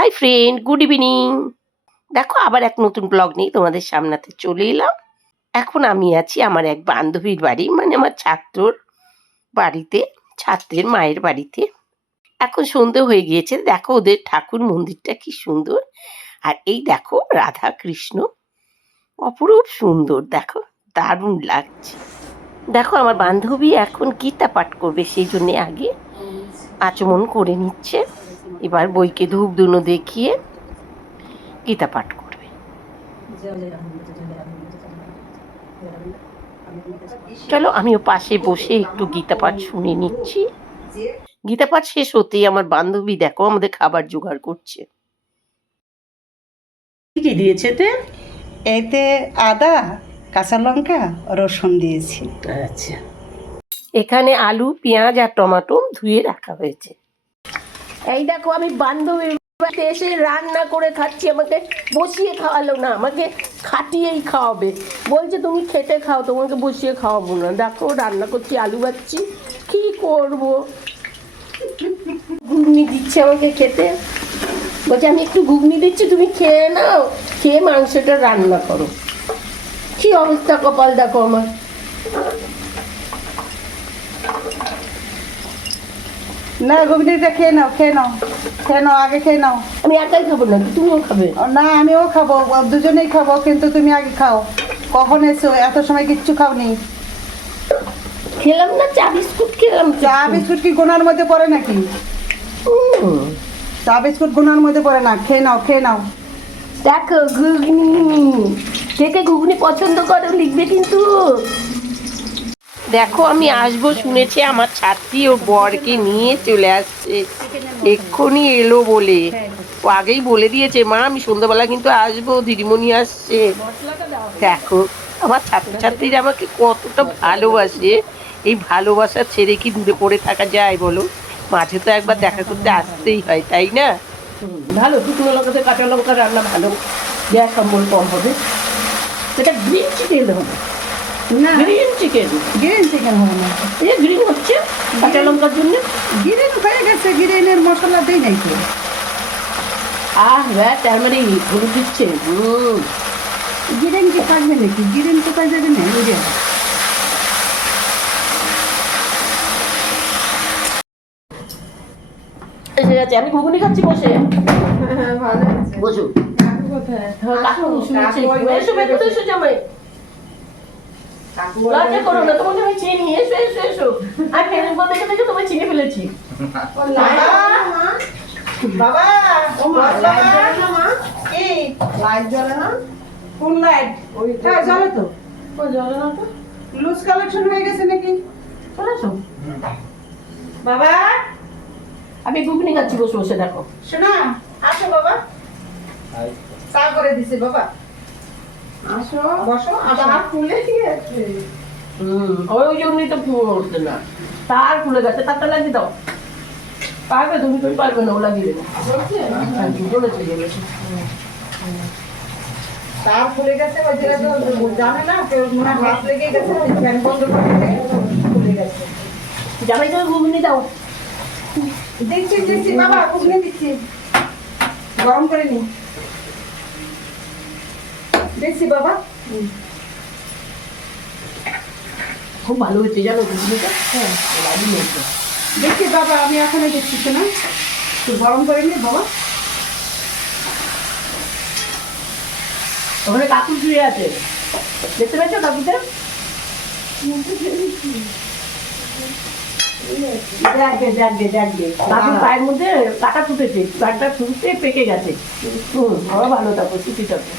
Hi friend, good evening. দেখো আবার এক নতুন ব্লগ নিয়ে তোমাদের সামনাতে চলে এলাম। এখন আমি আছি আমার এক বান্ধবীর বাড়ি, মানে আমার ছাত্রর বাড়িতে, ছাত্রের মায়ের বাড়িতে। এখন সন্ধে হয়ে গিয়েছে। দেখো ওদের ঠাকুর মন্দিরটা কি সুন্দর। আর এই দেখো রাধা কৃষ্ণ, অপরূপ সুন্দর, দেখো দারুণ লাগছে। দেখো আমার বান্ধবী এখন গীতা পাঠ করবে, সেই জন্যে আগে আচমন করে নিচ্ছে। এবার বইকে ধূপ ধুনো দেখিয়ে গীতা পাঠ করবে। চলো আমিও পাশে বসে একটু গীতা পাঠ শুনে নিচ্ছি। গীতা পাঠ শেষ হতেই আমার বান্ধবী দেখো আমাদের খাবার জোগাড় করছে। কি দিয়েছে তে? এতে আদা, কাঁচা লঙ্কা, রসুন দিয়েছি। আচ্ছা, এখানে আলু, পেঁয়াজ আর টমেটো ধুয়ে রাখা হয়েছে। এই দেখো আমি বান্ধবীর বাড়িতে এসে রান্না করে খাচ্ছি। আমাকে বসিয়ে খাওয়ালো না, আমাকে খাটিয়েই খাওয়াবে। বলছে তুমি খেটে খাও, তোমাকে বসিয়ে খাওয়াবো না। দেখো রান্না করছি, আলু ভাজছি, কি করব। ঘুগনি দিচ্ছে আমাকে খেতে, বলছে আমি একটু ঘুগনি দিচ্ছি, তুমি খেয়ে নাও, খেয়ে মাংসটা রান্না করো। কি অবস্থা কপাল দেখো আমার। না, ঘুগনিটা খেয়ে নাও, খেয়ে নাও, খেয়ে নাও, আগে খেয়ে নাও। আমি একাই খাবো না, তুমিও খাবে? না, আমিও খাবো, দুজনেই খাবো, কিন্তু তুমি আগে খাও। কখন এসো? এত সময় কিচ্ছু খাওনি। খেলাম না, চা বিস্কুট খেলাম। চা বিস্কুট কি গোনার মধ্যে পড়ে নাকি? চা বিস্কুট গোনার মধ্যে পড়ে না। খেয়ে নাও, খেয়ে নাও। দেখো ঘুগনি, কে কে ঘুগনি পছন্দ করো লিখবে কিন্তু। দেখো আমি আসবো শুনেছে আমার ছাত্রী ওর বরকে নিয়ে চলে আসছে, এক্ষুনি এলো বলে। ও আগেই বলে দিয়েছে, মা আমি সন্ধ্যাবেলা কিন্তু আসবো, দিদিমণি আসছে। দেখো আমার ছাত্রছাত্রীরা আমাকে কতটা ভালোবাসে। এই ভালোবাসা ছেড়ে কি দূরে পড়ে থাকা যায় বলো? মাঝে তো একবার দেখা করতে আসতেই হয়, তাই না? ভালো শুকনো লঙ্কাতে কাঁচা লঙ্কা রান্না ভালো, গ্যাস অম্বল কম হবে। সেটা গ্রিন চিকেন হবে না, গ্রিন চিকেন। গ্রিন চিকেন হবে না। এই গ্রিন হচ্ছে কাঁচা লঙ্কার জন্য। গ্রিন হয়ে গেছে, গ্রিনের মশলা দেই নাই তো। হ্যাঁ তার মানে হলুদ দিচ্ছে। গ্রিন কি পাকবে নাকি? গ্রিন তো পাই যাবে না। ওই যে এসে গেছে, আমি ঘুগনি খাচ্ছি বসে। বসো। কাকু শুনেছি। এসো ভেতরে এসো জামাই। লজ্জা করো না, তোমাকে আমি চিনি। এসো এসো এসো। আর ফেসবুক দেখে দেখে তোমায় চিনে ফেলেছি। বাবা, ও মা, লাইট জ্বলে না মা? কি লাইট জ্বলে না? কোন লাইট? হ্যাঁ জ্বলে তো। ও জ্বলে না তো, লুজ কালেকশন হয়ে গেছে নাকি? চলে এসো। বাবা, আমি ঘুগনি খাচ্ছি বসে বসে, দেখো। শোনা, আসো বাবা। চা করে দিছি বাবা। আসো, বসো। চা ফুলে গিয়েছে। ওই জন্যই তো ফুলতে না, তার ফুলে গেছে, তারটা লাগিয়ে দাও। পারবে তুমি? তুমি পারবে না, ও লাগিয়ে দেবো। বলেছে বলেছে। তার ফুলে গেছে, ওই জায়গা তো জানে না, কেউ মনে হয় হাত লেগে গেছে, ফ্যান বন্ধ করে ফুলে গেছে। জামাই তুমি ঘুগনি দাও। দিচ্ছি দিচ্ছি বাবা, ঘুগনি দিচ্ছি, গরম করে নি দিচ্ছি বাবা। খুব ভালো হয়েছে জানো ঘুগনিটা। হ্যাঁ ভালো হয়েছে। দেখছি বাবা, আমি এখনই দেখছি না, তুই গরম করে নি বাবা। ওখানে কাকু শুয়ে আছে, দেখতে পাচ্ছ কাকুটা? কাকুর পায়ের মধ্যে কাটা ফুটেছে, কাটা ফুটে পেকে গেছে। আরো ভালো থাকো, ছুটি থাকো।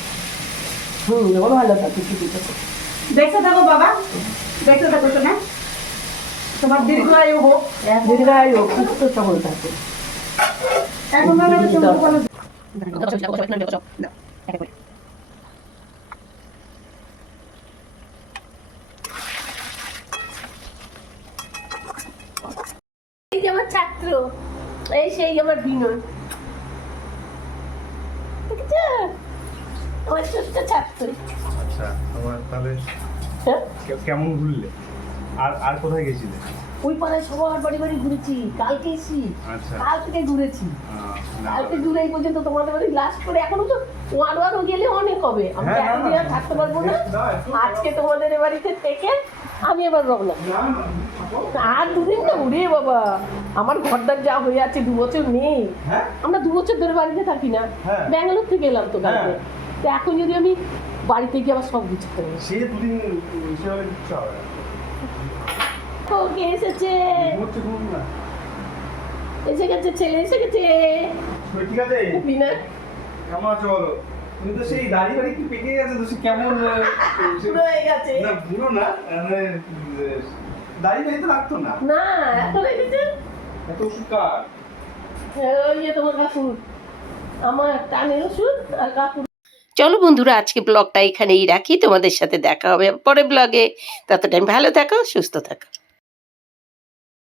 আরো ভালো থাকো, ছুটি থাকো। দেখতে থাকো বাবা, দেখতে থাকো শোনা, তোমার দীর্ঘায়ু হোক। দীর্ঘায়ু হোক, সুস্থ সবল থাকো। এখন ভালো ভালো। এই যে আমার ছাত্র, এই সেই আমার বিনয়, দেখেছো? আমার ছোট্ট ছাত্র। আচ্ছা, তোমার তাহলে হ্যাঁ? কেমন ঘুরলে? আর আর কোথায় গেছিলে? ওই পাড়ায় সবার বাড়ি বাড়ি ঘুরেছি, কালকে এসি, আচ্ছা। কাল থেকে ঘুরেছি। কালকে জুলাই পর্যন্ত তোমাদের বাড়ি লাস্ট করে এখনো তো ওয়ারও গেলে অনেক হবে। আমি তো হ্যাঁ, না, এখন না, আর থাকতে পারবো না। না, একটু- আজকে তোমাদের এ বাড়িতে থেকে আমি এবার রওনা। আর দুদিন না, উড়ে বাবা আমার ঘরদার যা হয়ে আছে, 2 বছর নেই। হ্যাঁ? আমরা 2 বছর ধরে বাড়িতে থাকি না, হ্যাঁ। ব্যাঙ্গালোর থেকে এলাম তো কালকে। হ্যাঁ। তো এখন যদি আমি বাড়িতে গিয়ে আবার সব গুছাতে হবে। সে দুদিন হিসেবে কিচ্ছু হবে না। ও কে এসেছে? ঘুমোচ্ছে, ঘুমোক না। এসে গেছে, ছেলে এসে গেছে। শরীর ঠিক আছে? বিনা কেমন আছো বলো? তুমি তো সেই দাড়ি বাড়ি কি পেকে গেছে তো, সে কেমন পুরো হয়ে গেছে। না বুড়ো না, মানে দাড়ি বাড়ি তো রাখতো না। না এখন এসেছে। এত ওষুধ কার? ওই যে তোমার কাকুর, আমার টানের ওষুধ আর কাকুর। চলো বন্ধুরা, আজকে ব্লগটা এখানেই রাখি। তোমাদের সাথে দেখা হবে পরের ব্লগে। তত টাইম ভালো থাকো, সুস্থ থাকো।